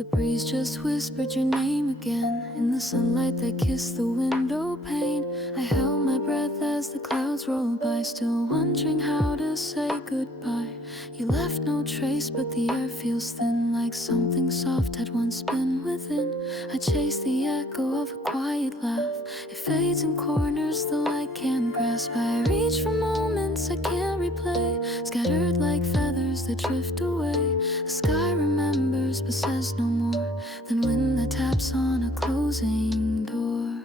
The breeze just whispered your name again in the sunlight that kissed the window pane. I held my breath as the clouds rolled by, still wondering how to say goodbye. You left no trace, but the air feels thin, like something soft had once been within. I chase the echo of a quiet laugh. It fades in corners the light can't grasp. I reach for moments I can't replay, scattered like feathers that drift away. The sky remembers but says no more than wind that taps on a closing door.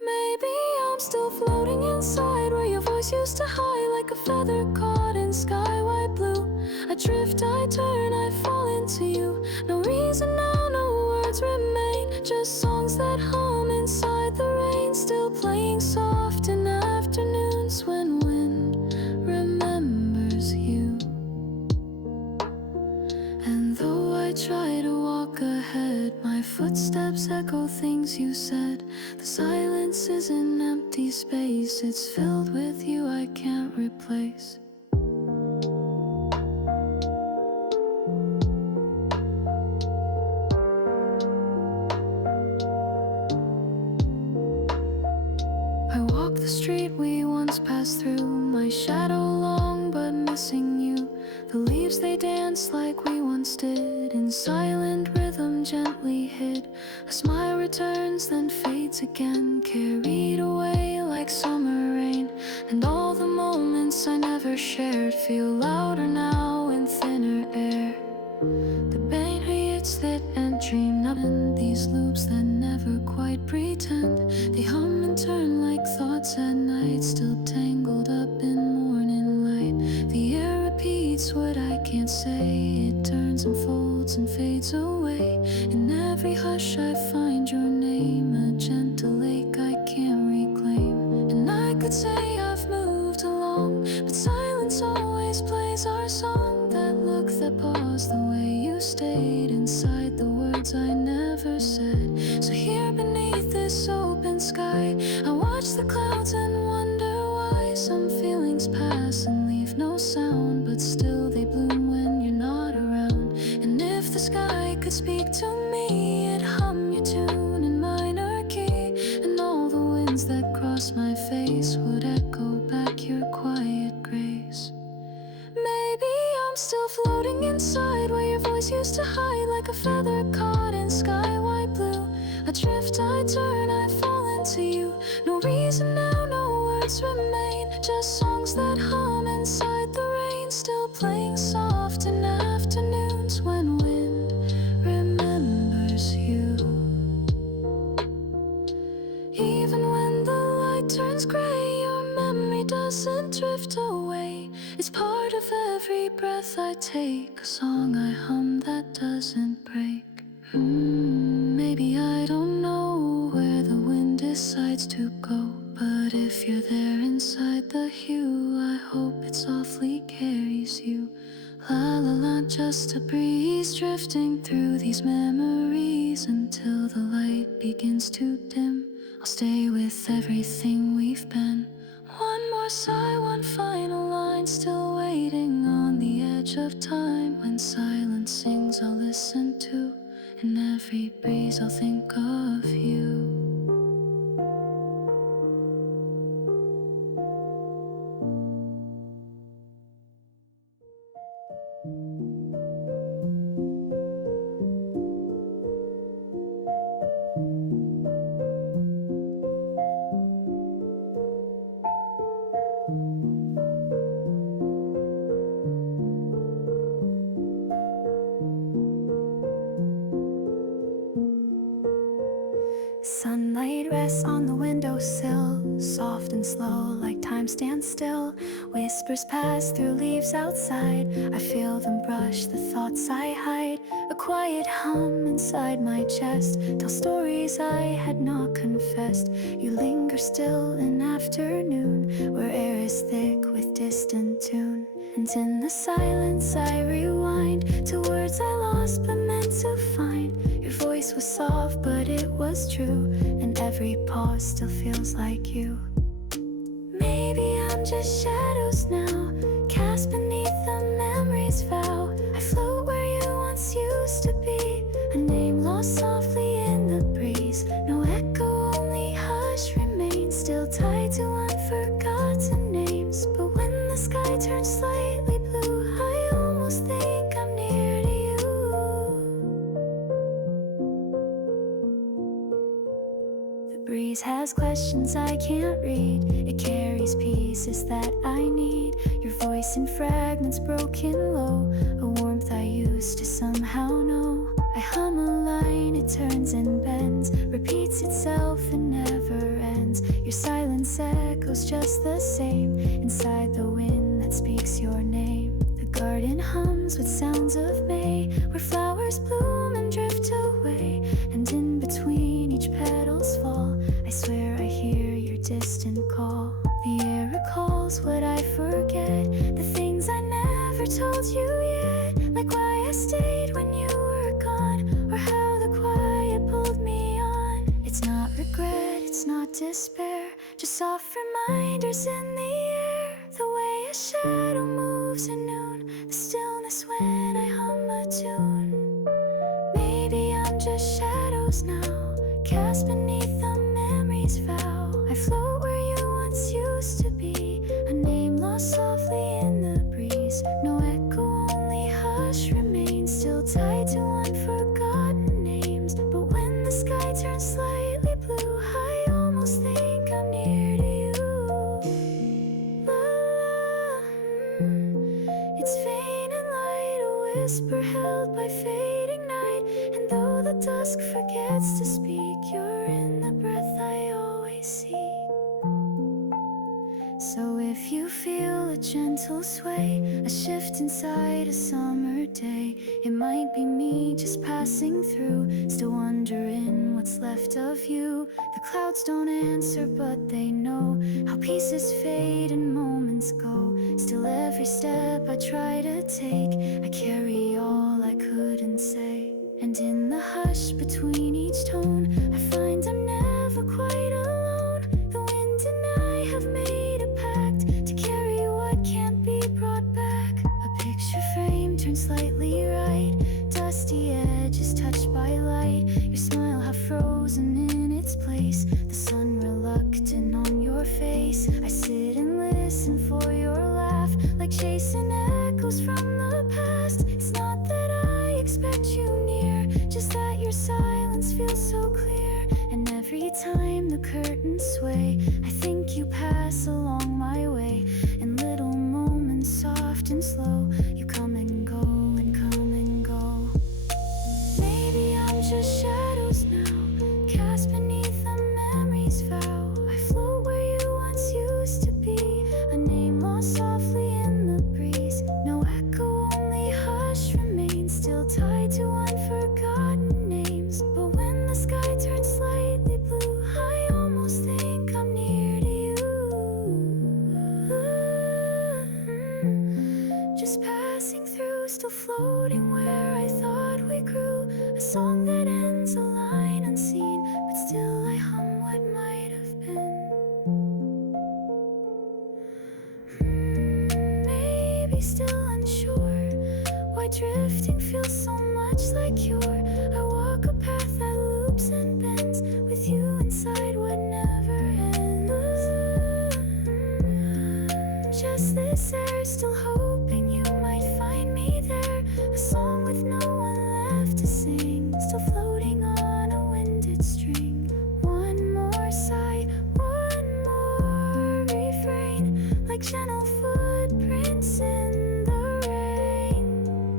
Maybe I'm still floating inside where your voice used to hide, like a feather caught in sky-wide blue. I drift, I turn, I fall into you. No reason now, no words remain, just songs that hum inside the rain, still playing soft in afternoons when wind remembers you. And though I try to walk ahead, my footsteps echo things you said. The silence is an empty space, it's filled with you I can't replace. I walk the street we once passed through, my shadow long but missing you. The leaves they dance like we once did, in silent rhythm gently hid. A smile returns then fades again, carried away like summer rain. And all the moments I never shared feel louder now in thinner air. The pain hits that and dream up in these loops that never quite pretend. They hum and turn like thoughts at night, still tangled up in morning light. The air repeats what I can't say, it turns and folds and fades away. In every hush I find your name, a gentle lake I can't reclaim. And I could say I've moved along, but silence always plays our song. That look, that pause, the way you stayed inside the words I never said. So here beneath this open sky, I watch the clouds and wonder why. Some feelings pass and leave no sound, but still they bloom when you're not around. And if the sky could speak to me, it'd hum your tune in minor key, and all the winds that cross my face would echo back your quiet grace. Maybe I'm still floating inside where your voice used to hide, like a feather caught in sky-wide blue. I drift, I turn, I fall into you. No reason now, no words remain, just songs that hum inside the rain, still playing soft in afternoons when wind remembers you. Even when the light turns gray, your memory doesn't drift away. It's part of every breath I take, a song I hum that doesn't break. Maybe I don't know where the wind decides to go, but if you're there inside the hue, I hope it softly carries you. La la la, just a breeze drifting through these memories until the light begins to dim. I'll stay with everything we've been. One more sigh, one final line, still waiting on the edge of time. When silence sings, I'll listen to. In every breeze, I'll think of you. Sunlight rests on the windowsill, soft and slow like time stands still. Whispers pass through leaves outside, I feel them brush the thoughts I hide. A quiet hum inside my chest, tell stories I had not confessed. You linger still in afternoon, where air is thick with distant tune. And in the silence I rewind to words I lost but meant to find. Your voice was soft but it was true, and every pause still feels like you. Maybe I'm just shadows now, cast beneath the memory's vow. I float where you once used to be, sky turns slightly blue, I almost think I'm near to you. The breeze has questions I can't read. It carries pieces that I need. Your voice in fragments broken low, a warmth I used to somehow know. I hum a line, it turns and bends, repeats itself and never ends. Your silence echoes just the same inside the wind that speaks your name. The garden hums with sounds of May, where flowers bloom and drift away, and in between each petal's fall, I swear I hear your distant call. The air recalls what I forget, the things I never told you yet, like why I stayed when you were gone, or how the quiet pulled me on. It's not regret, it's not despair, just soft reminders in the air. The way a shadow moves at noon, the stillness when I hum a tune. Maybe I'm just shadows now, cast beneath the memory's vow. I float where you once used to be, a name lost softly in the breeze. No echo, only hush remains, still tied to unforgotten names. But when the sky turns slightly blue, I almost think I'm near to you. La, la, it's faint and light, a whisper held by fading night. And though the dusk forgets to speak, you're in the breath I always seek. So if you feel a gentle sway, a shift inside a summer day, it might be me just passing through, still wondering what's left of you. The clouds don't answer, but they know how pieces fade and moments go. Still every step I try to take, I carry all I couldn't say. And in the hush between each tone, I find I'm never quite alone. The wind and I have made a pact to carry what can't be brought back. A picture frame turned slightly right, dusty edges touched by light. Your smile half frozen in its place, the sun reluctant on your face. I sit and listen for your laugh, like chasing echoes from the past. It's not that I expect you near, just that your silence feels so clear. And every time the curtains sway, I think you pass along my way. In little moments, soft and slow, you come and go and come and go. Maybe I'm just shadows now, cast beneath the memory's vow. I float where you once used to be, a name lost softly in the breeze. No echo, only hush remains, still tied to unforgotten names. But when the sky turns slightly blue, I almost think I'm near to you. Just passing through, still floating where I thought we grew. A song that ends a line unseen, but still I hum what might have been. Maybe still unsure why drifting feels so much like cure. I walk a path that loops and bends, with you inside what never ends. Just this air, still hoping you might find me there. A song with no one left to sing, still floating on a winded string. One more sigh, one more refrain, like gentle footprints in the rain.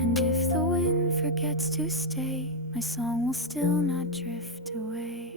And if the wind forgets to stay, my song will still not drift away.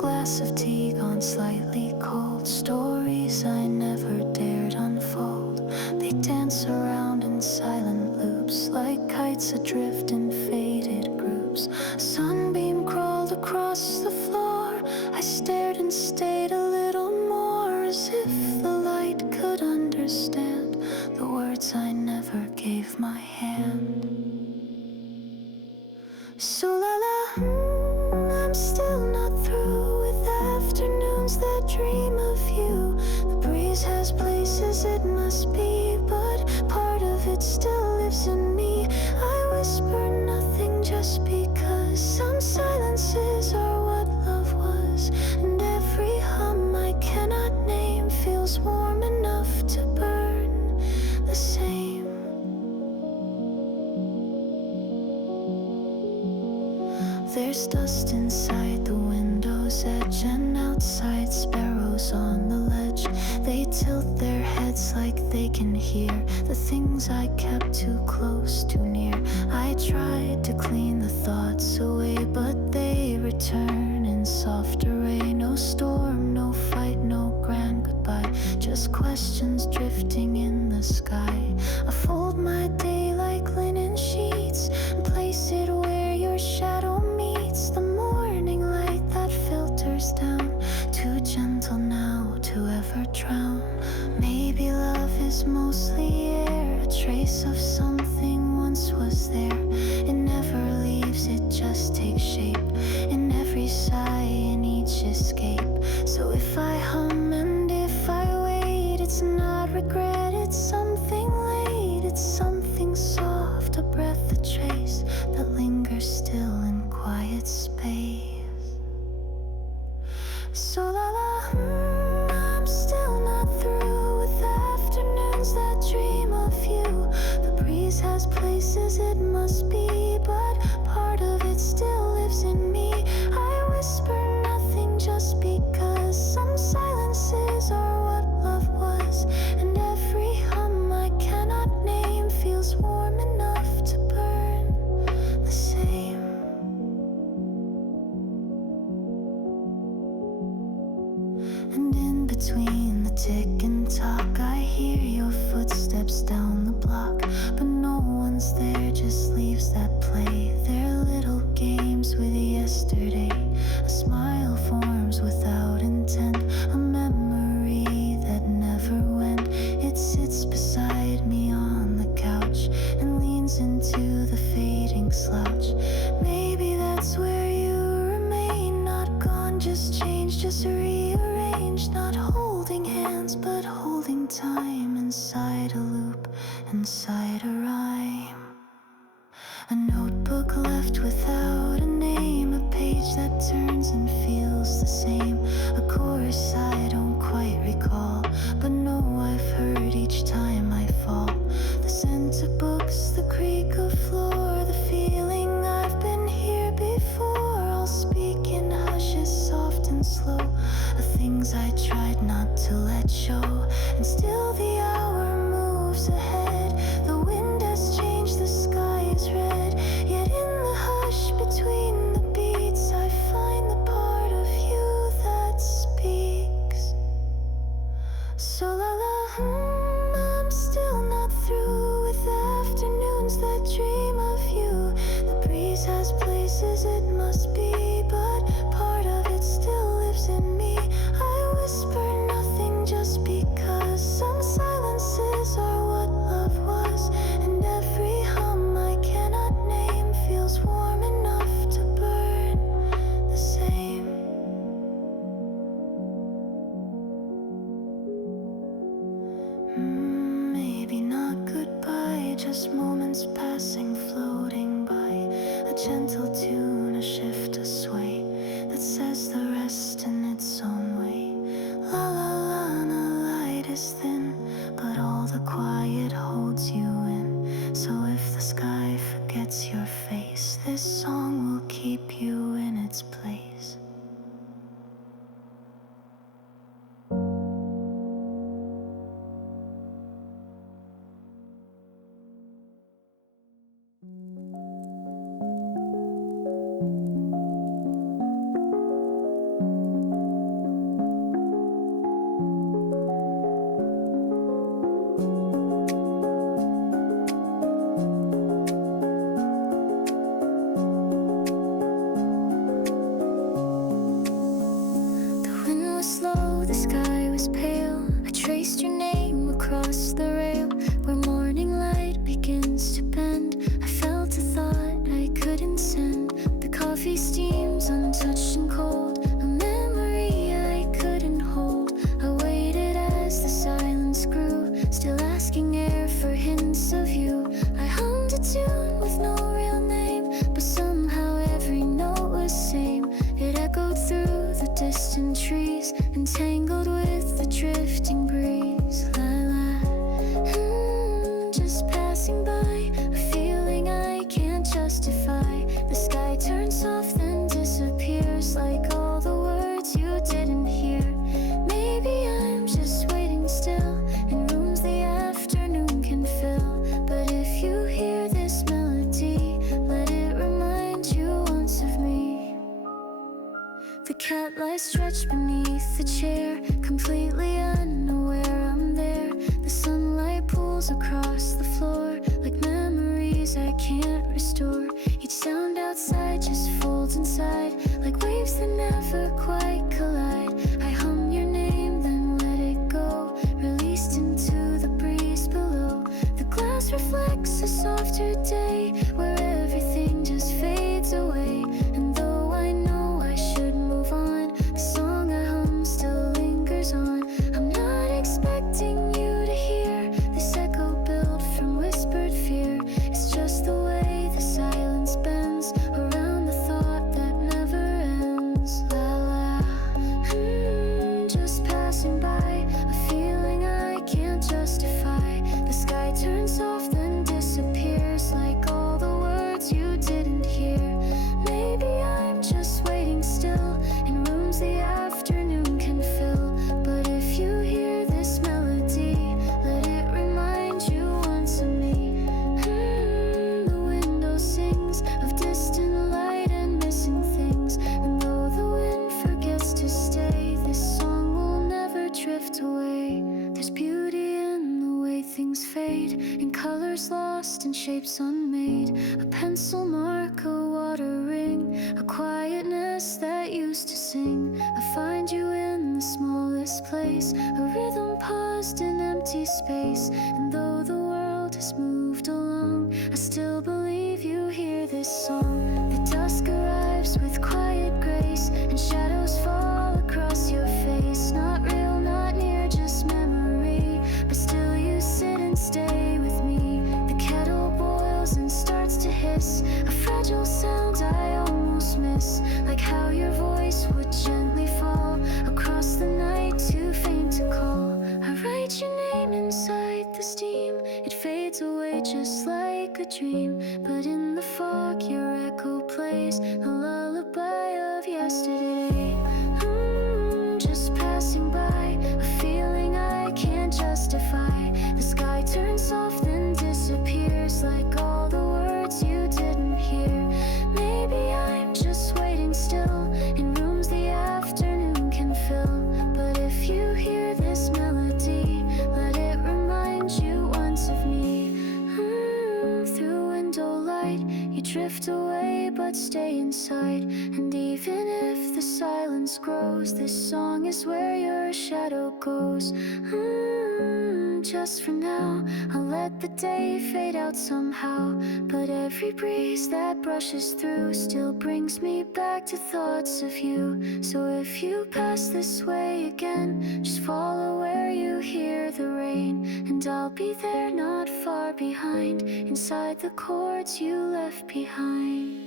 glass cups of tea gone slightly cold. Stories I never dared unfold. They dance around in silent loops, like kites adrift in faded groups. A sunbeam crawled across the floor. I stared and stayed a little more, as if the light could understand the words I never gave my hand. So la la, I'm still not through with afternoons that dream of you. The breeze has places it must be, but part of it still lives in me. I whisper nothing just because some silences are what love was, and every hum I cannot name feels warm enough to burn the same. There's dust inside the window's edge, and outside sparrows on the ledge. They tilt their heads like they can hear the things I kept too close, too near. I tried to clean the thoughts away, but they return in soft array. No storm, no fight, no grand goodbye, just questions drifting in the sky. I fold my day like linen sheets and place it where your shadow meets the morning light that filters down, too gentle now to ever drown. Maybe love is mostly air, a trace of something once was there. It never leaves, it just takes shape in every sigh, in each escape. So if I hum and if I wait, it's not regret, it's something late, it's something soft, a breath, a trace that lingers still in quiet space. So la la, I'm still not through with afternoons that dream of you. The breeze has places it must be, but part of it still lives in me. I whisper nothing just because some silences are what love was, and every hum I cannot name feels warm enough to burn the same. And in between the tick and talk, I hear your footsteps down the block, but no one's there, just leaves that play their little games with yesterday. A smile forms without intent, a memory that never went. It sits beside me on the couch and leans into the fading slouch. Maybe that's where you remain, not gone, just changed, just rearranged. Not holding hands, but holding time inside a loop, inside a rhyme. A notebook left without a name, a page that turns and feels the same. A chorus I don't quite recall, but know I've heard each time I fall. The scent of books, the creak of floor, the feeling I've been here before. I'll speak in hushes, soft and slow, the things I tried not to let show. And still the hour moves ahead, the wind has changed, the sky is red. Yet in the hush between the beats, I find the part of you that speaks. So la la, I'm still not through with afternoons that dream of you. The breeze has places it must be, but part of it still lives in me. I whisper nothing just because some silences are what love was, and every hum I cannot name feels warm enough to burn the same. Maybe not goodbye, just moments passing, floating by. A gentle tune, a shift, a sway that says the rest in its own way. La la la, the light is thin, but all the quiet holds you in. So if the sky forgets your face, this song will keep you in its place. the sky was pale. I traced your name across the rail. Where morning light begins to bend, I felt a thought I couldn't send. The coffee steams untouched and cold, a memory I couldn't hold. I waited as the silence grew, still asking air for hints of you. I hummed a tune with no real name, but somehow every note was same. It echoed through the distant trees, entangled with the drifting breeze. La la, just passing by, a feeling I can't justify. The sky turns soft then disappears, like all the words you didn't hear. Maybe I'm just waiting still in rooms the afternoon can fill. But if you hear this melody, let it remind you once of me. The cat lies stretched beneath the chair, completely unaware I'm there. The sunlight pulls across the floor, like memories I can't restore. Each sound outside just folds inside, like waves that never quite collide. I hum your name, then let it go, released into the breeze below. The glass reflects a softer day, where everything just fades away. And though I know I should move on, the song I hum still lingers on. I'm not expecting you to hear this echo built from whispered fear. It's just the way the silence bends around the thought that never ends. La la, just passing by, a feeling I can't justify. The sky turns soft then disappears, like all the words you didn't hear. Maybe I'm just waiting still in rooms the afternoon can fill. But if you hear this melody, let it remind you once of me. The window sings of distant light and missing things. And though the wind forgets to stay, this song will never drift away. There's beauty in the way things fade, in colors lost and shapes unmade. A pencil mark, a water ring, a quietness that used to sing. I find you in the smallest place, a rhythm paused in empty space. And though the world has moved along, I still believe you hear this song. The dusk arrives with quiet grace, and shadows fall across your face. Not real, not near, just memory, but still you sit and stay with me. The kettle boils and starts to hiss, a fragile sound I almost miss, like how your voice would gently fall across the night, too faint to call. I write your name inside the steam, it fades away just like a dream. But in the fog your echo plays a lullaby of yesterday. Just passing by, a feeling I can't justify. The sky turns soft then disappears, like all the words you didn't hear. Maybe I'm just waiting still in rooms the afternoon can fill. But if you hear this melody, let it remind you once of me. Through window light you drift away but stay inside. And even if the silence grows, this song is where your shadow goes. Just for now, I'll let the day fade out somehow. But every breeze that brushes through still brings me back to thoughts of you. So if you pass this way again, just follow where you hear the rain. And I'll be there not far behind, inside the chords you left behind.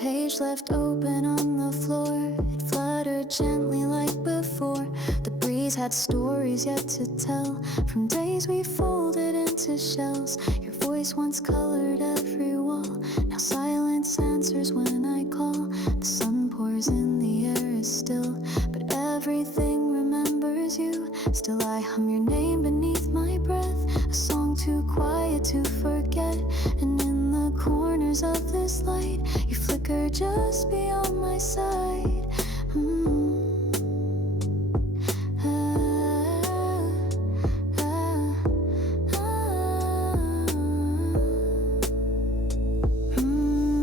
Page left open on the floor, it fluttered gently like before. The breeze had stories yet to tell, from days we folded into shells. Your voice once colored every wall, now silence answers when I call. The sun pours in, the air is still, but everything remembers you. Still I hum your name beneath my breath, a song to too quiet to forget. And in the corners of this light, you flicker just beyond my sight.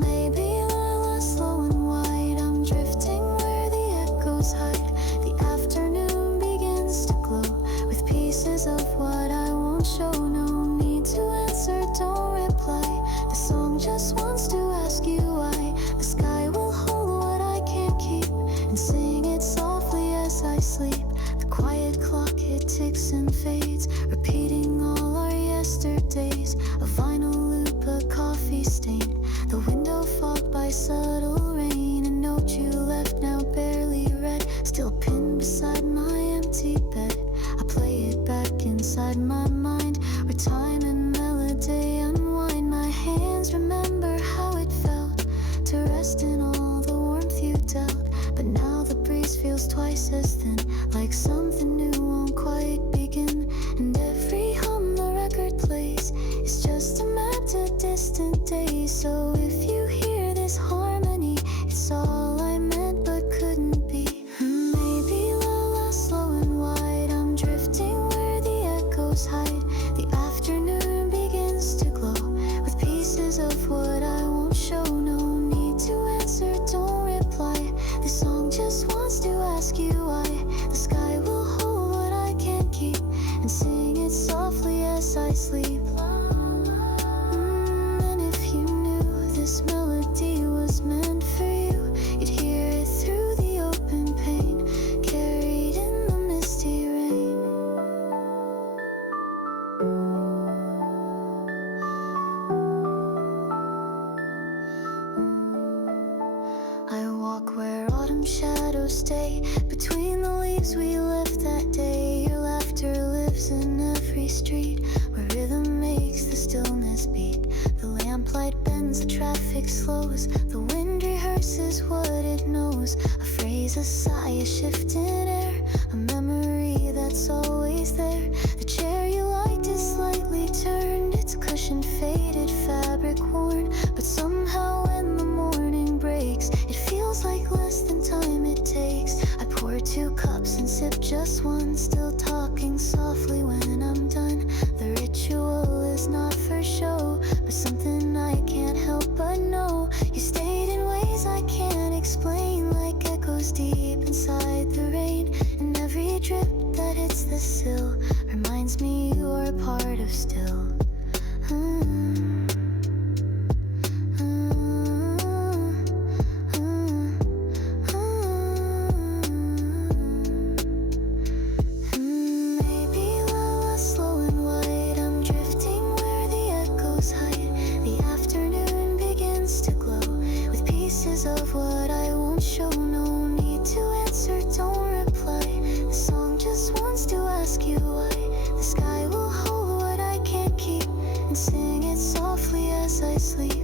Maybe Lala, slow and wide, I'm drifting where the echoes hide. The afternoon begins to glow with pieces of what I won't show. No need to answer, don't reply. The song just wants to ask you why. The sky will hold what I can't keep and sing it softly as I sleep. The quiet clock, it ticks and fades, repeating all our yesterdays. A vinyl loop, a coffee stain, the window fogged by subtle rain. A note you left now barely read, still pinned beside my empty bed. I play it back inside my mind, where time and melody unwind. My hands remember how it felt to rest in all the warmth you dealt. But now the breeze feels twice as thin, like something new won't quite begin. And every hum the record plays is just a map to distant days. So if you hear this harmony, it's all I meant but couldn't be. Maybe Lala, slow and wide, I'm drifting where the echoes hide. The afternoon begins to glow with pieces of what I won't show. No need to answer, don't reply. This song just wants to ask you why. The sky will hold what I can't keep and sing it softly as I sleep. And if you knew this melody was meant for you, you'd hear it through the open pane, carried in the misty rain. I walk where autumn shadows stay, between the leaves we left that day. Your laughter lives in every street, where rhythm makes the stillness beat. The lamplight bends, the traffic slows, the wind rehearses what it knows. A phrase, a sigh, a shift in air, a memory that's always there. The chair you liked is slightly turned, its cushion faded, fabric worn. But somehow when the morning breaks, it feels like less than time it takes. I pour 2 cups and sip just one, still talking softly when I'm done. The ritual is not for show, but something I can't help but know. You stayed in ways I can't explain, like echoes deep inside the rain. And every drip that hits the sill reminds me you are part of still. Maybe Lala, slow and wide, I'm drifting where the echoes hide. The afternoon begins to glow with pieces of what I won't show. No need to answer, don't reply. The song just wants to ask you why. The sky will hold what I can't keep and sing it softly as I sleep.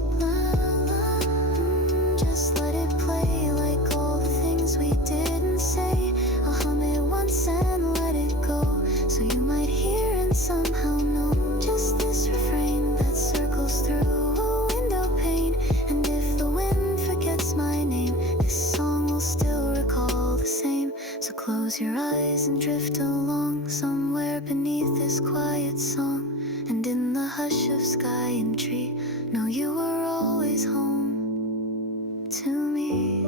Just let it play like all the things we didn't say. I'll hum it once and let it go, so you might hear and somehow know. Just this refrain that circles through a window pane. And if the wind forgets my name, this song will still recall the same. So close your eyes and drift along, somewhere beneath this quiet song. And in the hush of sky and tree, know you were always home to me.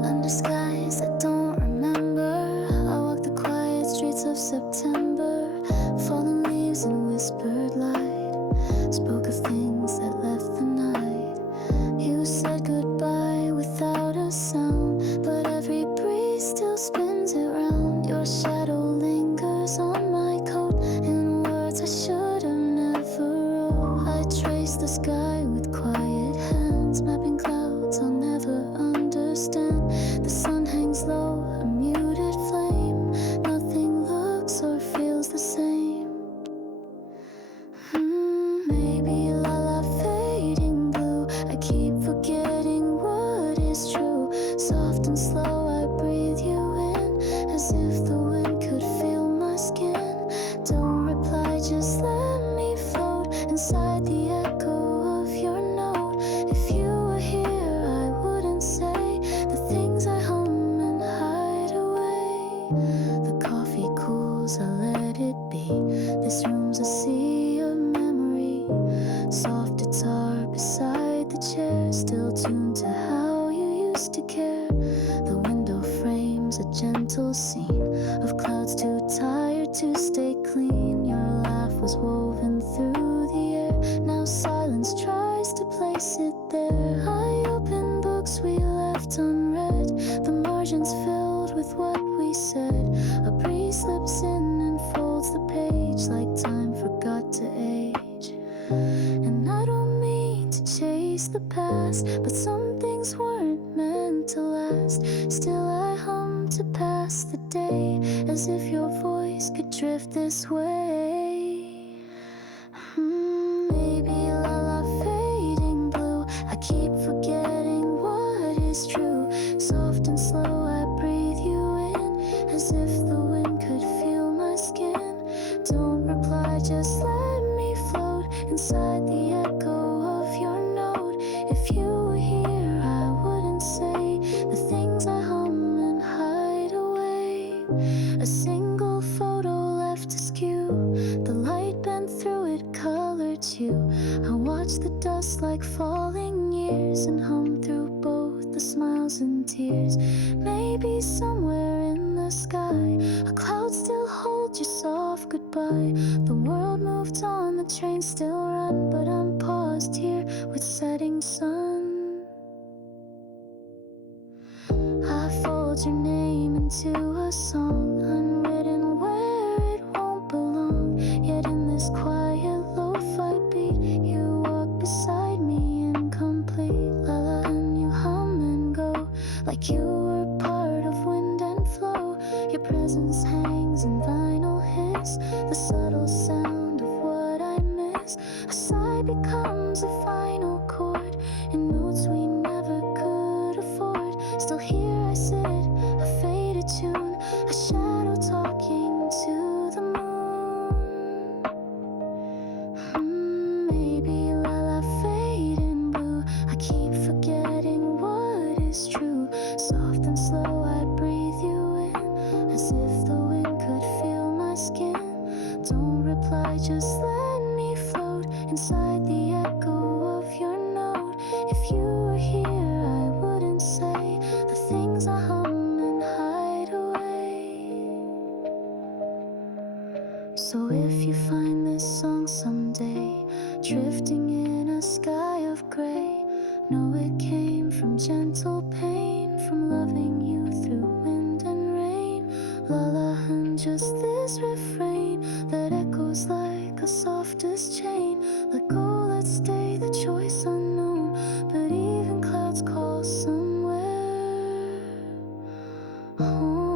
Under skies I don't remember, I walk the quiet streets of September, fallen leaves and whispered lies. trace the sky with quiet hands, mapping clouds I'll never understand. The sun hangs low, a muted flame. Nothing looks or feels the same. Maybe la la fading blue. I keep forgetting what is true. Soft and slow, I breathe you in, as if the wind could feel my skin. Don't reply, just let me float inside the echo of your note. If you were here, I wouldn't say the things I hum and hide away. The coffee cools, I let it be. This room's a sea of memory. Soft guitar beside the chair, still tuned to how you used to care. The window frames a gentle scene of clouds too tired to stay clean. Your laugh was woven through the air. Now silence tries to place it there. I open books we left unread, the margins filled with what we said. A breeze slips in and folds the page like time forgot to age. And I don't mean to chase the past, but some things weren't meant to last. Still I hum to pass the day, as if your voice could drift this way. Maybe la la fading blue. I keep forgetting what is true. Soft and slow, I breathe you in, as if the wind could feel my skin. Don't reply, just let me float inside the echo of your note. If you were here, I wouldn't say the things I hum and hide away. A single photo left askew, the light bent through it, colored you. I watch the dust like falling years and hum through both the smiles and tears. Maybe somewhere in the sky, a cloud still holds your soft goodbye. The world moved on, the train still run, but I'm paused here with setting sun. I fold your name into a song, unwritten where it won't belong. Yet in this quiet lo-fi beat, you walk beside me incomplete. La la, and you hum and go like you were part of wind and flow. Your presence hangs in vinyl hits, the subtle sound of what I miss. A sigh becomes a final chord in notes we never could afford. Still here I sit, a faded tune, a shadow talking to the moon. Maybe la la fading blue. I keep forgetting what is true. Soft and slow, I breathe you in, as if the wind could feel my skin. Don't reply, just let me float inside the echo of your note. If you were here, I wouldn't say the things I hum and hide away. So if you find this song someday, drifting in a sky of gray, know it came from gentle pain, from loving you through wind and rain. La la, and just this refrain that echoes like a softest chain. Let go, let's stay, the choice unknown, but even clouds call somewhere home.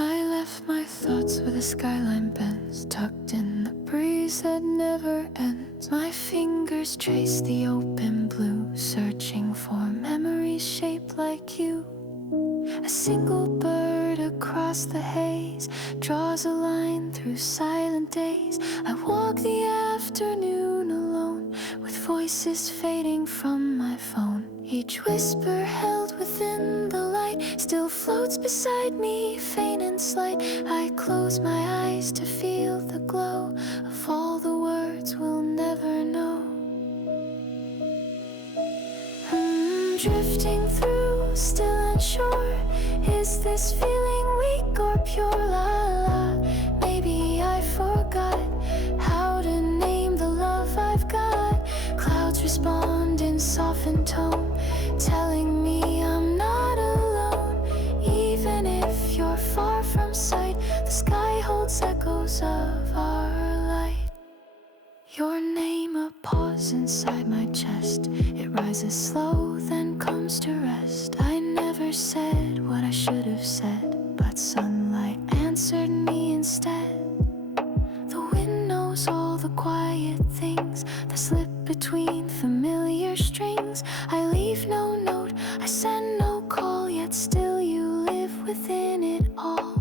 I left my thoughts where the skyline bends, tucked in the breeze that never ends. My fingers trace the open blue, searching for memories shaped like you. A single bird across the haze draws a line through silent days. I walk the afternoon alone, with voices fading from my phone. Each whisper held within the light still floats beside me, faint and slight. I close my eyes to feel the glow of all the words we'll never know. Drifting through, still unsure. Is this feeling weak or pure? La la. Maybe I forgot how to name the love I've got. Clouds respond in softened tone, telling me I'm not alone. Even if you're far from sight, the sky holds echoes of our light. Your name, a pause inside my chest. It rises slow, then comes to rest. I never said what I should have said, but sunlight answered me instead. The wind knows all the quiet things that slip between familiar strings. I leave no note, I send no call, yet still you live within it all.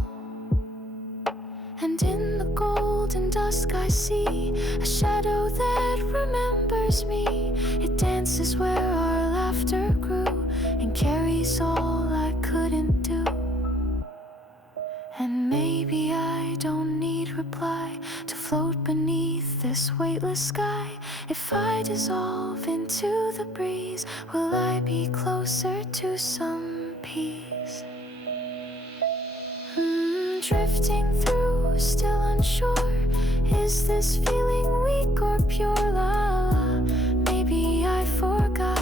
And in the golden dusk I see a shadow that remembers me. It dances where our laughter grew and carries all I couldn't do. And maybe I don't need reply to float beneath this weightless sky. If I dissolve into the breeze, will I be closer to some peace? Drifting through, still unsure. Is this feeling weak or pure? La la. Maybe I forgot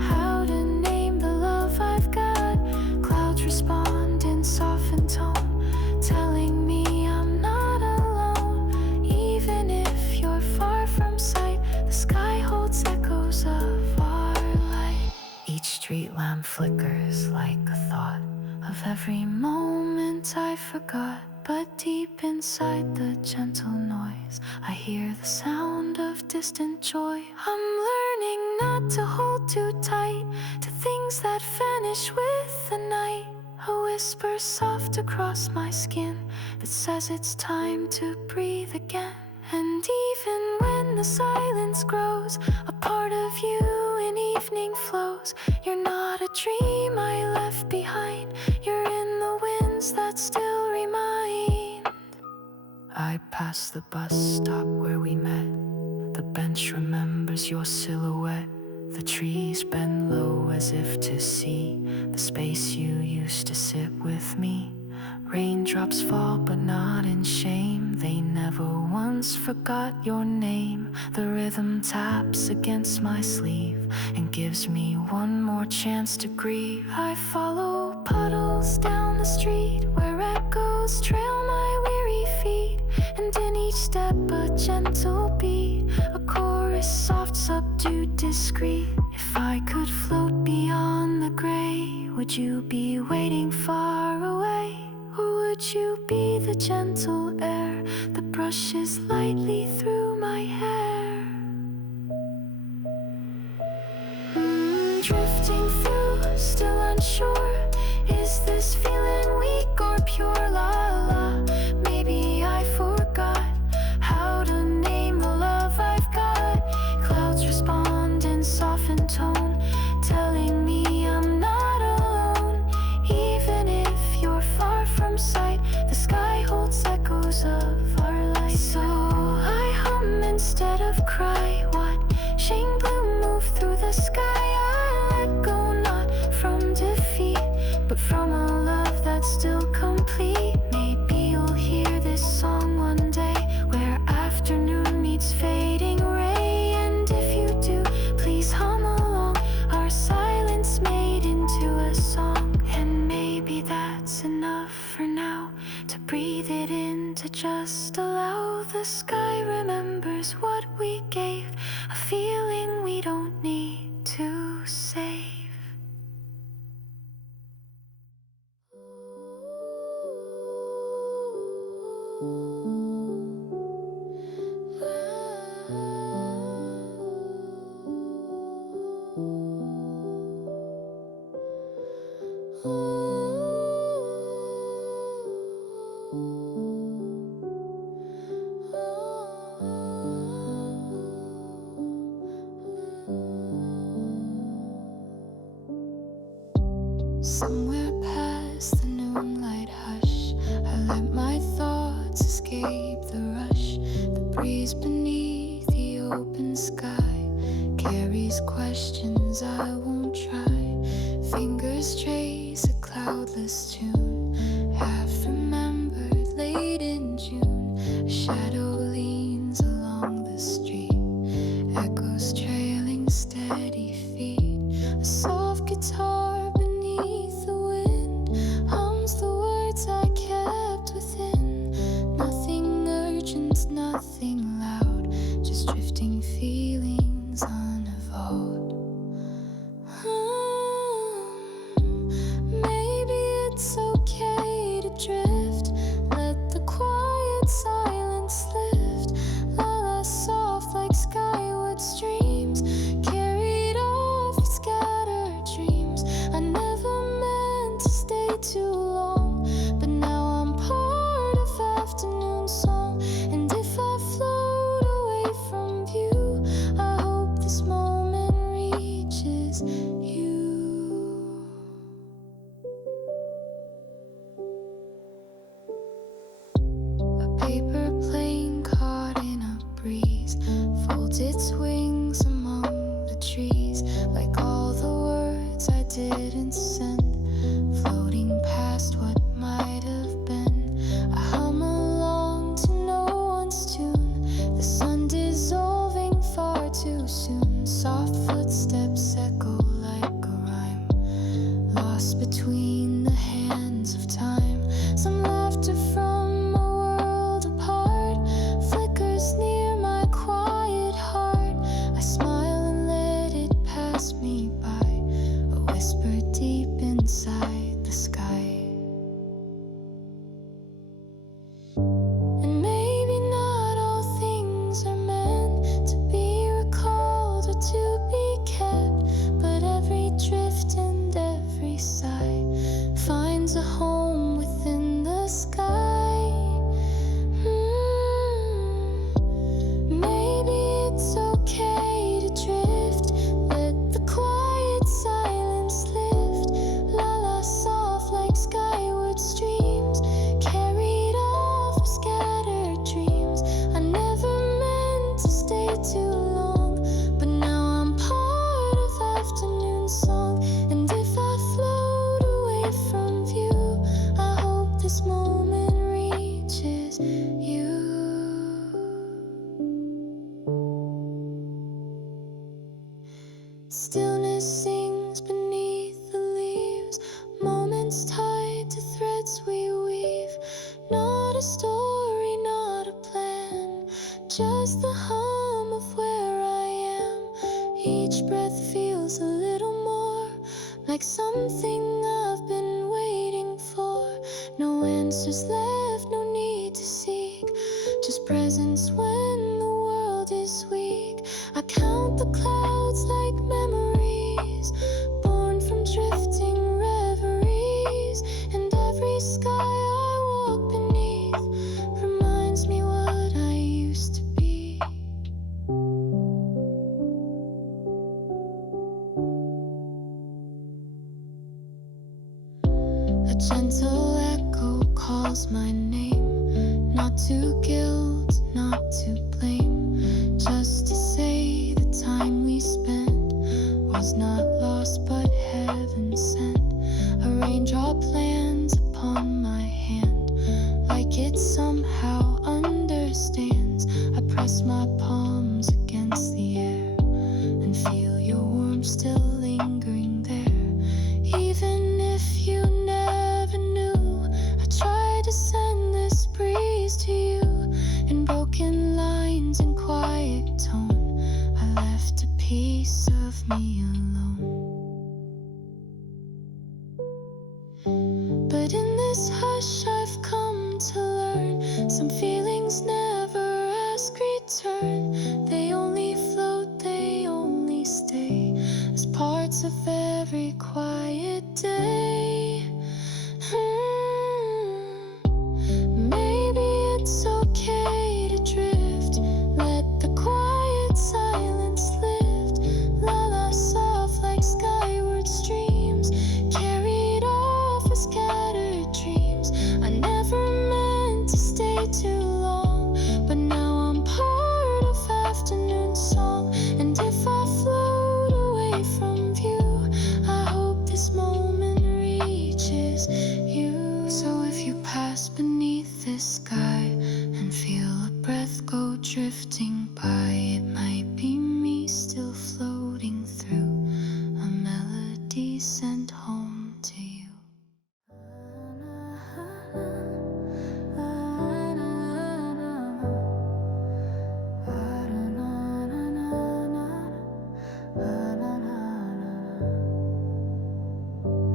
how to name the love I've got. Clouds respond in softened tone, telling me I'm not alone. Even if you're far from sight, the sky holds echoes of our light. Each street lamp flickers like a thought of every moment I forgot. But deep inside the gentle noise, I hear the sound of distant joy. I'm learning not to hold too tight to things that vanish with the night. A whisper soft across my skin that says it's time to breathe again. And even when the silence grows, a part of you in evening flows. You're not a dream I left behind, you're in the winds that still remind. I pass the bus stop where we met. The bench remembers your silhouette. The trees bend low as if to see the space you used to sit with me. Raindrops fall but not in shame. They never once forgot your name. The rhythm taps against my sleeve and gives me one more chance to grieve. I follow puddles down the street where echoes trail my weary feet. And in each step a gentle beat, a chorus soft, subdued, discreet. If I could float beyond the gray, would you be waiting far away? Or would you be the gentle air that brushes lightly through my hair? Drifting through, still unsure. Is this feeling weak or pure? La la. Maybe I forgot how to name the love I've got. Clouds respond in softened tone, telling me I'm not alone. Even if you're far from sight, the sky holds echoes of our light. So I hum instead of cry. Watching blue move through the sky, I let go, not from defeat, but from a love that's still complete. Maybe you'll hear this song one day, where afternoon meets fading ray. And if you do, please hum along. Our silence made into a song. And maybe that's enough for now, to breathe it in, to just allow the sky remembers what we gave, a feeling we don't need to save. Somewhere past the noonlight hush, I let my thoughts escape the rush. The breeze beneath the open sky carries questions I won't try Fingers trace a cloudless tune. Half remembered late in June. A shadow leans along the street. Echoes trailing steady feet. A soft guitar beneath the wind hums the words I kept within. Nothing urgent, nothing loud, just drifting feelings unavowed. Maybe it's okay to drift. Let the quiet silence lift. La la soft like skyward streams, carried off with scattered dreams. I never meant to stay too long, but now I'm part of afternoon song. And if I float away from view, I hope this moment reaches you. A paper plane caught in a breeze folds its wings among the trees, like all the words I didn't send, floating past what might have been. I hum along to no one's tune, the sun dissolving far too soon. Soft footsteps echo like a rhyme, lost between the hands of time. Some laughter from a world apart flickers near my quiet heart. I smile and let it pass me by, a whisper deep inside the sky. And maybe not all things are meant to be recalled or to be kept, but every drift and every sigh finds a home within the sky. Maybe it's okay to drift. Let the quiet silence lift. La la soft like skyward streams, carried off with scattered dreams. I never meant to stay too long, but now I'm part of afternoon song. And if I float away from view, I hope this moment reaches you. Stillness sings beneath the leaves, moments tied to threads we weave. Not a story, not a plan, just the hum of where I am. Each breath feels a little more like something I've been waiting for. No answers left, no need to seek, just presence when the world is weak. I count the clouds like memories, born from drifting reveries. And every sky I walk beneath reminds me what I used to be. A gentle echo calls my name, not to guilt, not to blame, just to say the time we spent was not lost but heaven sent. Arrange our plans upon my hand, like it somehow understands. I press my palms against the air and feel your warmth still lingering there. Even if you never knew, I tried to send this breeze to you in broken lines and quiet tone. I left a piece of me alone. But in this hush I've come to learn, some feelings never ask return. They only float, they only stay as parts of every quiet day. Maybe it's okay to drift. Let the quiet silence lift. La la soft like skyward streams, carried off with scattered dreams. I never meant to stay too long, but now I'm part of afternoon song. And if I float away from view, I hope this moment be sent home to you.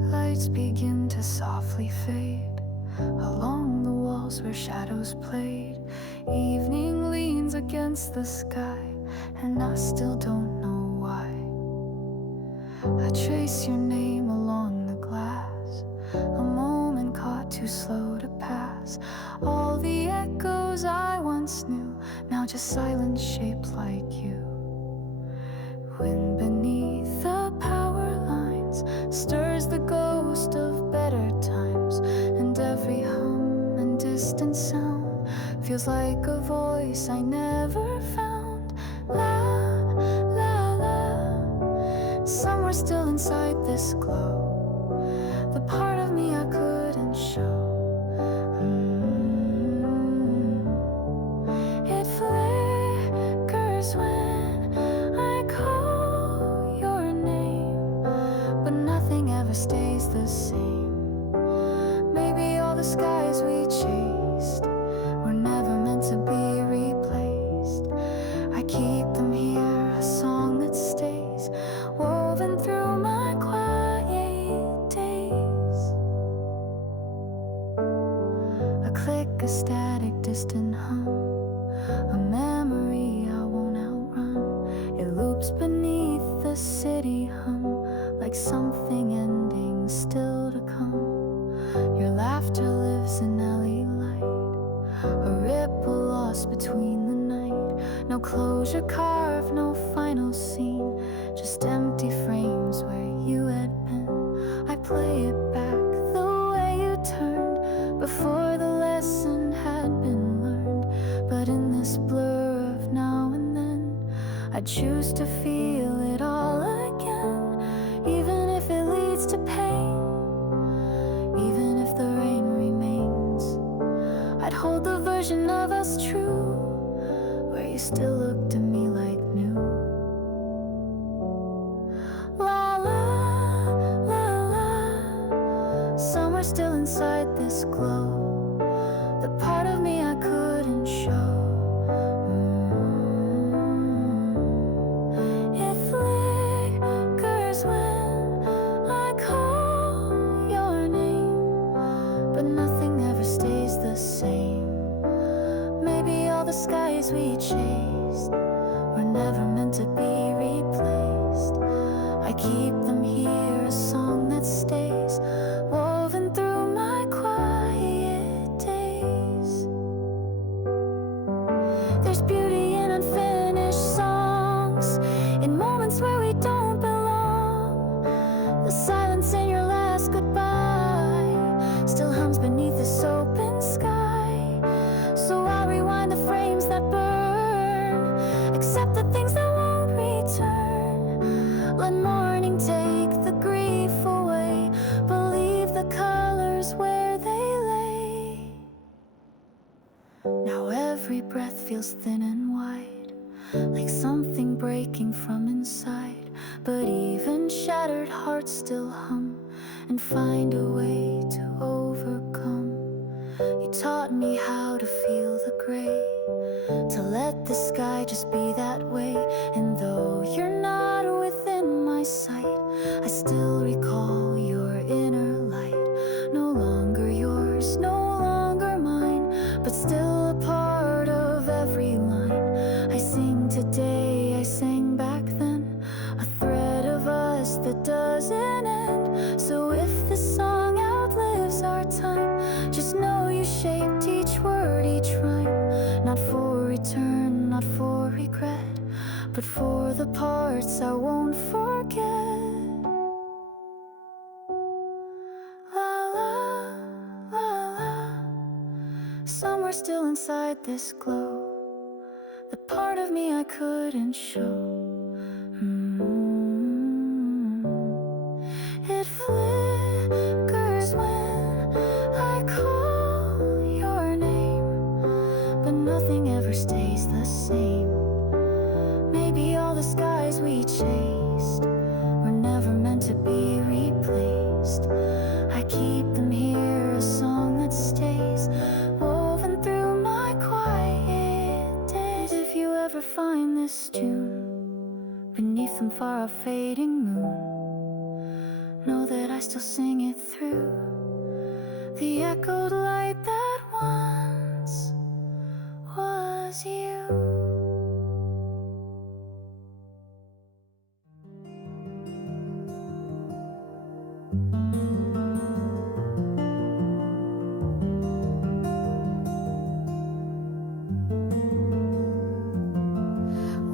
Lights begin to softly fade along the walls where shadows played. Evening leans against the sky, and I still don't know why. I trace your name along the glass, a moment caught too slow to pass. All the echoes I once knew, now just silence shaped like you. Wind beneath the power lines stirs the ghost of better times, and every hum and distant sound feels like a voice I never found. La, la, la. Somewhere still inside this glow, the part of me I couldn't show. It flickers when I call your name, but nothing ever stays the same. Maybe all the skies we chased were never meant to be replaced. I keep them here, a song that stays woven through my quiet days. A click, a static, distant hum, a memory I won't outrun. It loops beneath the city hum, like something ending still to come. Your laughter lives in alley light, a ripple lost between the night. No closure carved, no final scene, just empty frames where you had been. I play it back the way you turned before the lesson had been learned. But in this blur of now and then, I choose to feel it all again, even if it leads to pain, even if the rain remains. I'd hold the version of us true, where you still looked at me like new. La la, la la. Somewhere still inside this glow, the part of me I couldn't show. It flickers when I call your name, but nothing ever stays the same. Maybe all the skies we chased were never meant to be replaced. I keep them here, a song that stays woven through my quiet days. There's beauty in unfinished songs, in moments where we don't belong. The silence in your last goodbye still hums beneath this open sky. So I'll rewind the frames that burn, accept the things that won't return. Let morning take the grief away, believe the colors where they lay. Now every breath feels thin and wide, like something breaking from inside. But even shattered hearts still hum and find a way to overcome. You taught me how to feel the gray, to let the sky just be that way. And though you're not within my sight, I still recall your inner light. No longer yours, no longer mine, but still a part of every line. I sing today, I sang back then, a thread of us that doesn't end. So if this song outlives our time, just know you shaped each word, each rhyme. Not for return, not for regret, but for the parts I won't forget. La la, la la. Somewhere still inside this glow, the part of me I couldn't show. It flickers when I call your name, but nothing ever stays the same. Maybe all the skies we chased were never meant to be replaced. Know that I still sing it through the echoed light that once was you.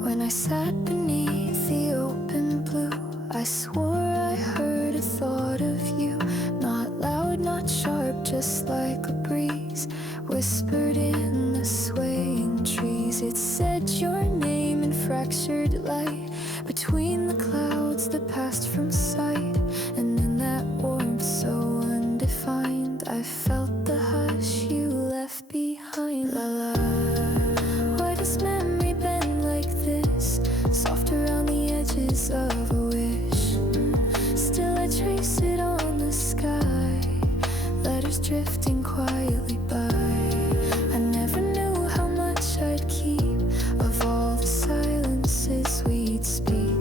When I sat beneath the open blue, I swore I heard a thought of you. Not loud, not sharp, just like a breeze whispered in the swaying trees. It said your name in fractured light between the clouds that passed from sight. And in that warmth so undefined, I felt the hush you left behind. La la. Why does memory bend like this? Soft around the edges of a wish. Still I trace it on the sky. Letters drifting quietly by. I never knew how much I'd keep of all the silences we'd speak.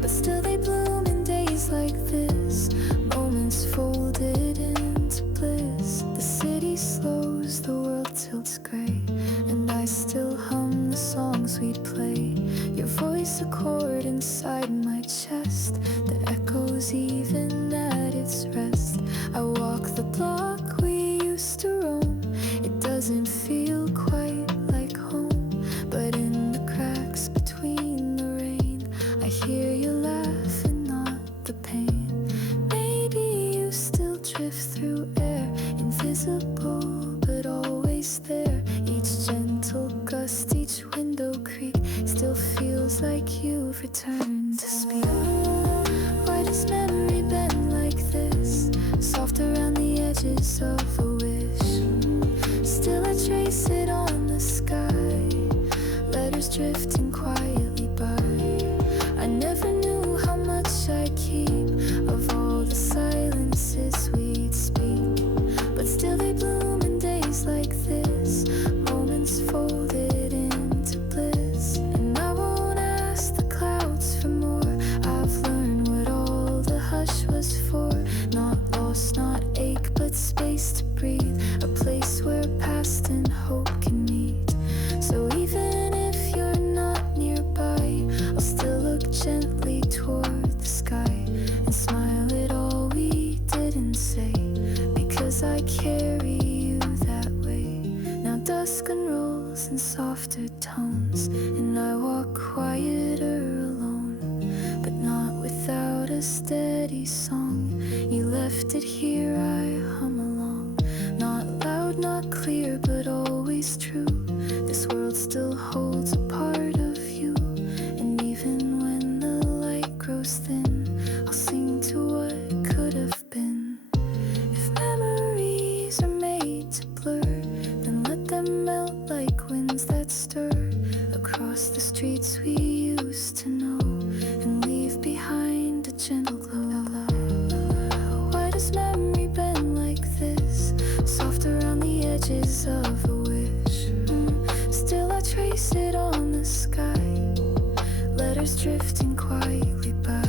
But still they bloom in days like this. Moments folded into bliss. The city slows, the world tilts gray, and I still hum the songs we'd play. Your voice a chord inside my chest that echoes even at its rest. I walk the block we used to roam. It doesn't feel quite like home, but in the cracks between the rain, I hear you laugh and not the pain. Maybe you still drift through air, invisible but always there. Each gentle gust, each window creak still feels like you've returned to speak. Why does memory bend like this? Soft around the edges of a wish. Still I trace it on the sky. Letters drifting quietly by. I never knew how much I'd keep of all the silences we'd speak. But still they bloom in days like this. Moments folded into bliss. And I won't ask the clouds for more. I've learned what all the hush was for. Not lost, not ache, but space to breathe. A place where past and hope can meet. So even if you're not nearby, I'll still look gently toward the sky and smile at all we didn't say, because I carry you that way. Now dusk unrolls in softer tones, and I walk quieter alone, but not without a steady song. You left it here, I hum along. Not loud, not clear, but always true. This world still holds a part of you. And even when the light grows thin, I'll sing to what could have been. If memories are made to blur, then let them melt like winds that stir across the streets we used to know, and leave behind a gentle glow. Why does memory bend like this? Soft around the edges of a wish. Still I trace it on the sky. Letters drifting quietly by.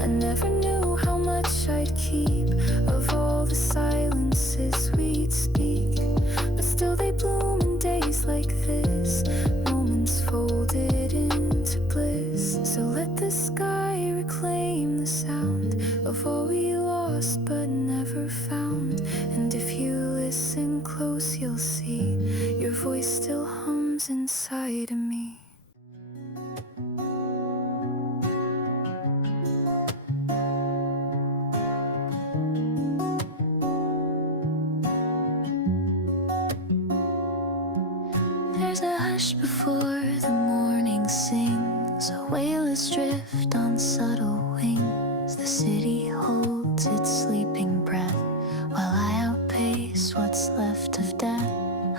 I never knew how much I'd keep of all the silences we'd speak. But still they bloom in days like this. Moments folded into bliss. So let the sky reclaim the sound of all we lost but never found. And if you listen close, you'll see your voice still hums inside of me. There's a hush before the morning sings, a wayless drift on subtle wings. The city holds its sleeping breath while I outpace what's left of death.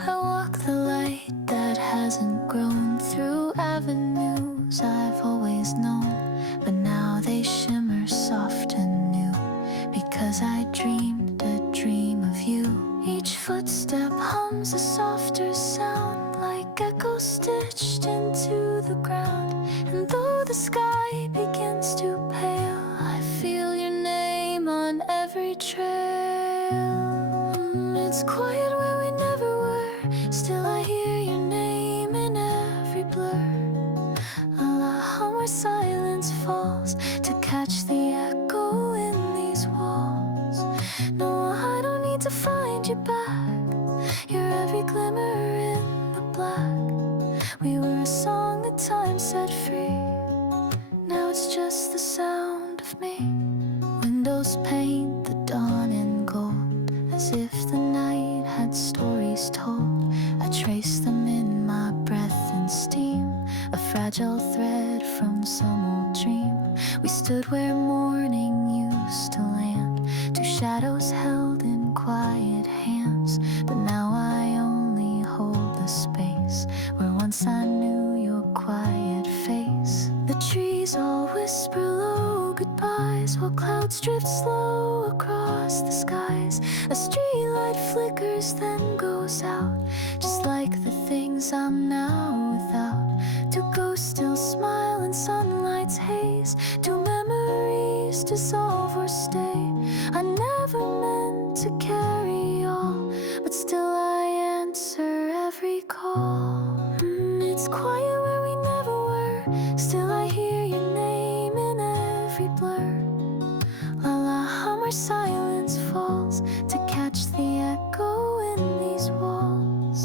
I walk the light that hasn't grown through avenues I've always known, but now they shimmer soft and new because I dreamed a dream of you. Each footstep hums a softer sound, like echoes stitched into the ground. And though the sky begins to pale, I feel your name every trail. It's quiet where we never were. Still I hear your name in every blur. Allah, how our silence falls to catch the echo in these walls. No, I don't need to find you back. You're every glimmer in the black. We were a song that time set free. Now it's just the sound of me. Windows paint the dawn in gold, as if the night had stories told. I trace them in my breath and steam, a fragile thread from some old dream. We stood where morning used to land, two shadows held in quiet hands. But now I only hold the space where once I knew your quiet face. The trees all whisper low goodbyes, while clouds drift slow across the skies. A streetlight flickers then goes out, just like the things I'm now without. Do ghosts still smile in sunlight's haze? Do memories dissolve or stay? I never meant to carry all, but still I answer every call. It's quiet where we never were. Still I hear your name in every blur. Allah, how our silence falls to catch the echo in these walls.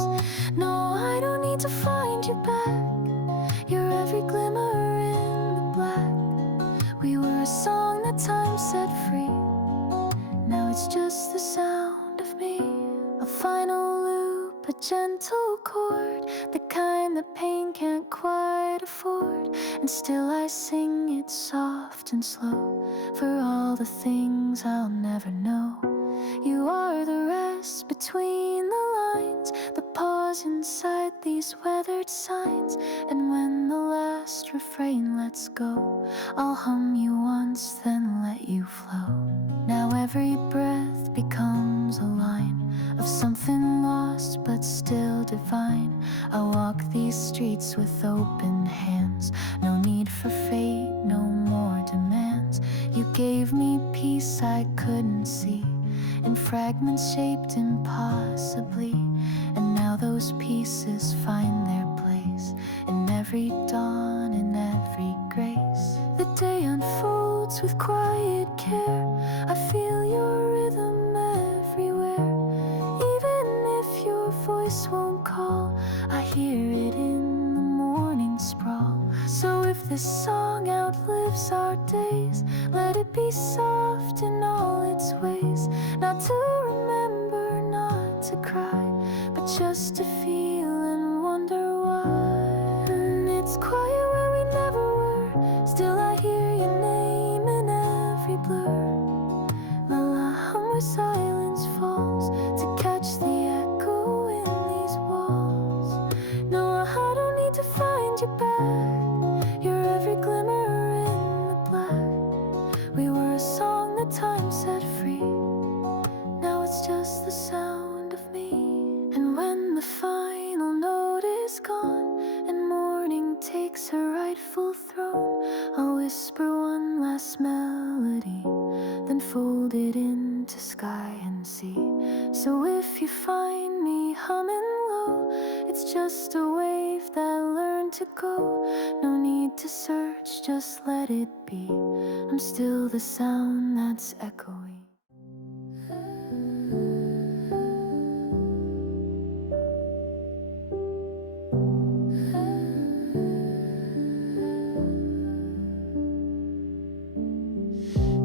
No, I don't need to find you back. You're every glimmer in the black. We were a song that time set free. Now it's just the sound of me. A final loop, a gentle chord, the kind that pain can't quite afford. And still I sing it soft and slow, for all the things I'll never know. You are the rest between the lines, the pause inside these weathered signs. And when the last refrain lets go, I'll hum you once, then let you flow. Now every breath becomes a line of something lost but still divine. I walk these streets with open hands, no need for fate, no more demands. You gave me peace I couldn't see, in fragments shaped impossibly. And now those pieces find their place in every dawn, in every grace. The day unfolds with quiet care. I feel your rhythm everywhere. Even if your voice won't call, I hear it in the morning sprawl. So if this song outlives our days, let it be soft in all its ways. Not to remember, not to cry, but just to feel and wonder why. It's quiet where we never were. Still I hear your name in every blur. Allah, how our silence falls to catch the echo in these walls. No, I don't need to find you back. You're every glimmer in the black. We were a song that time set free. Now it's just the sound of me. And when the final note is gone and morning takes her rightful throne, I'll whisper one last melody, then fold it into sky and sea. So if you find me humming low, it's just a wave that learned to go. No need to search, just let it be. I'm still the sound that's echoing.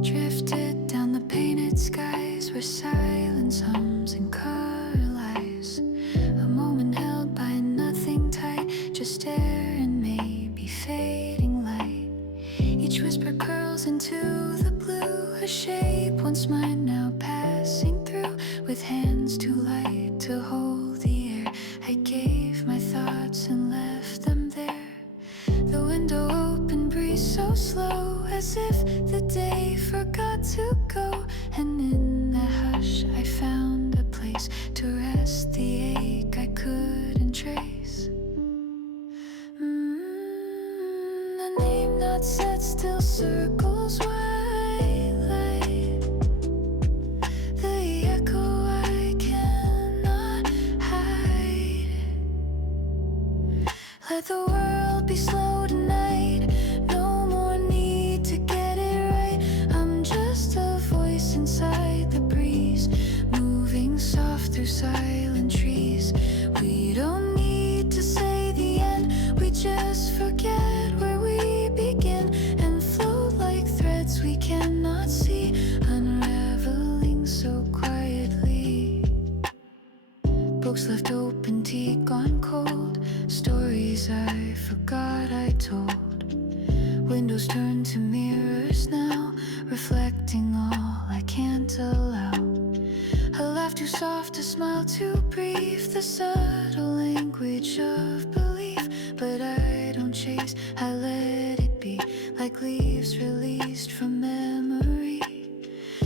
Drifted down the painted skies where silence hums and color lies. A moment held by nothing tight, just air and maybe fading light. Each whisper curls into the blue, a shape once mine now passing through. With hands too light to hold the air, I gave my thoughts and left them there. The window open, breeze so slow, as if the day forgot to go. And in the hush I found a place to rest the ache I couldn't trace. The name not said still circles white light. silent trees. We don't need to say the end, we just forget where we begin and float like threads we cannot see, unraveling so quietly. Books left open, tea gone cold, stories I forgot I told. Windows turned to mirrors now, reflecting all I can't allow. A laugh too soft, a smile too brief, the subtle language of belief. But I don't chase, I let it be, like leaves released from memory.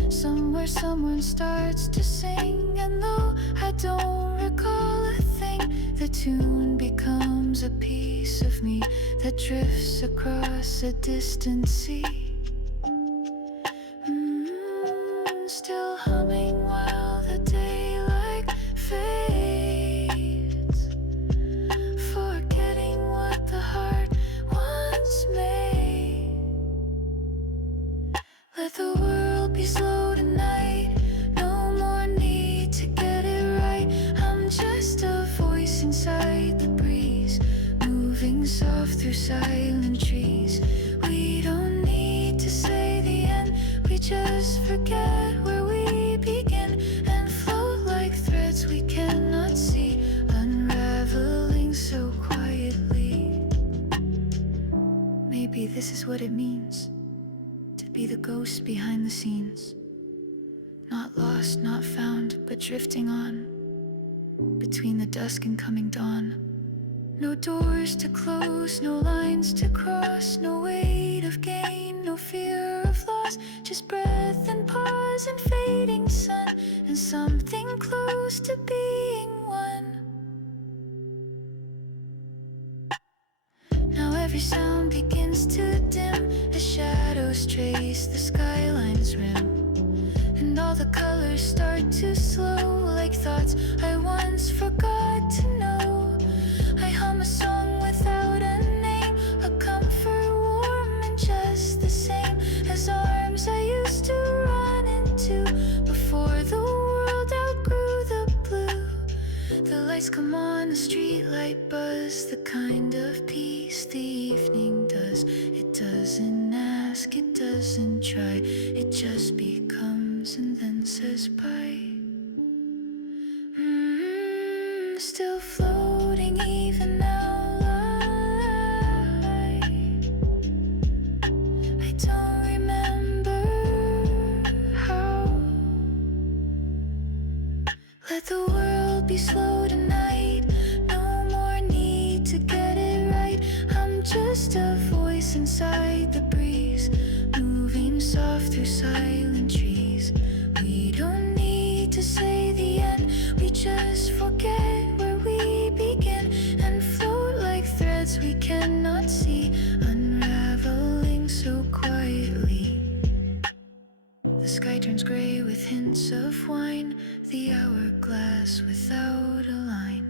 Somewhere someone starts to sing, and though I don't recall a thing, the tune becomes a piece of me that drifts across a distant sea. Still humming while the daylight fades, forgetting what the heart once made. Let the world be slow tonight, no more need to get it right. I'm just a voice inside the breeze, moving soft through silent trees. We don't need to say the end, we just forget where we begin and float like threads we cannot see, unraveling so quietly. Maybe this is what it means to be the ghost behind the scenes, not lost, not found, but drifting on between the dusk and coming dawn. No doors to close, no lines to cross, no weight of gain, no fear of loss, just breath and pause and fading sun, and something close to being one. Now every sound begins to dim, as shadows trace the skyline's rim, and all the colors start to slow, like thoughts I once forgot to know. I hum a song without a name, a comfort warm and just the same as arms I used to run into before the world outgrew the blue. The lights come on, the street light buzz, the kind of peace the evening does. It doesn't ask, it doesn't try, it just becomes and then says bye. Still floating even now, I don't remember how. Let the world be slow tonight, no more need to get it right. I'm just a voice inside the breeze, moving soft through silent trees. We don't need to say the end, we just forget where we begin and float like threads we cannot see, unraveling so quietly. The sky turns gray with hints of wine, the hourglass without a line,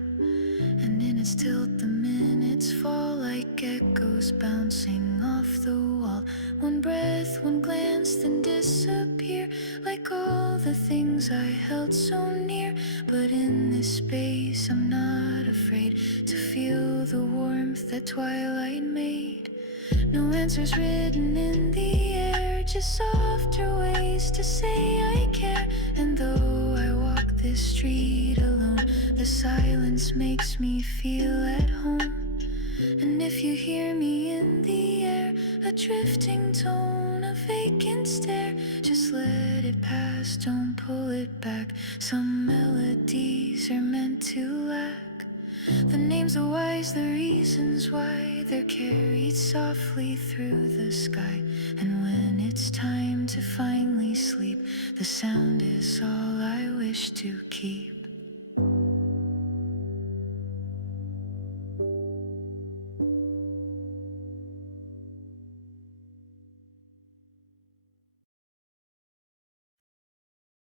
and in its tilt the minutes fall like echoes bouncing off the wall. One breath, one glance, then disappear, like all the things I held so near. But in this space I'm not afraid to feel the warmth that twilight made. No answers written in the air, just softer ways to say I care. And though I walk this street alone, the silence makes me feel at home. And if you hear me in the air, a drifting tone, a vacant stare, just let it pass, don't pull it back. Some melodies are meant to lack the names are wise, the reasons why they're carried softly through the sky. And when it's time to finally sleep, the sound is all I wish to keep.